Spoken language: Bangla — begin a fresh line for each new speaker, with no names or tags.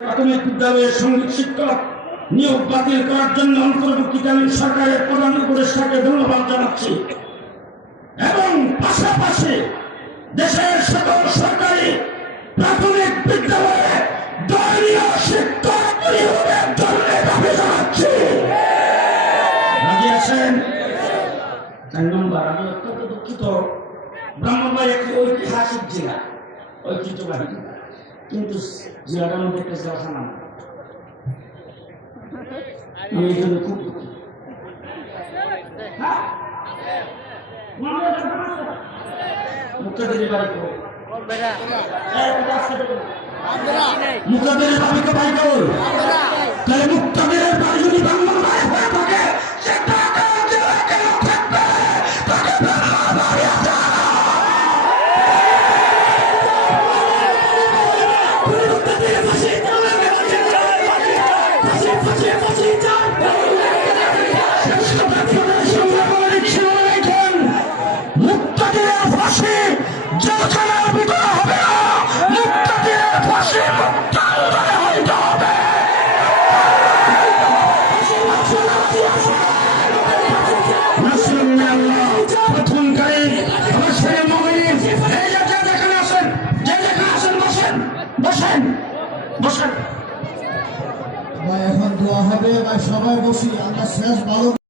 প্রাথমিক বিদ্যালয়ের সংগীত শিক্ষক নিয়োগ বাতিল করার জন্য অন্তর্বর্তীকালীন সরকারের প্রধান উপদেষ্টাকে ধন্যবাদ জানাচ্ছি। এবং পাশাপাশি দেশের সকল সরকারি প্রাথমিক বিদ্যালয়ে দলীয় শিক্ষক নিয়োগের জন্য দাবি জানাচ্ছি। আছেন? চার নম্বর আমি অত্যন্ত দুঃখিত। ব্রাহ্মণবাড়ি একটি ঐতিহাসিক জেলা, ঐতিহ্যবাহী জেলা। কিন্তু জেলাটার মধ্যে একটা জেলাখানা না। আমি এই জন্য খুব হ্যাঁ? মুক্তাদির বাড়ি কো? এই, কোথায় আছে দেখো? মুক্তাদিরের বাড়ি? তাহলে মুক্তাদিরের ফাঁসি জেলখানার ভিতরে হবে না মুক্তাদিরের ফাঁসি মুক্তাঙ্গনে হইতে হবে বসেন।
ভাই, এখন দোয়া হবে, ভাই, সবাই বসি, আমরা শেষ ভালো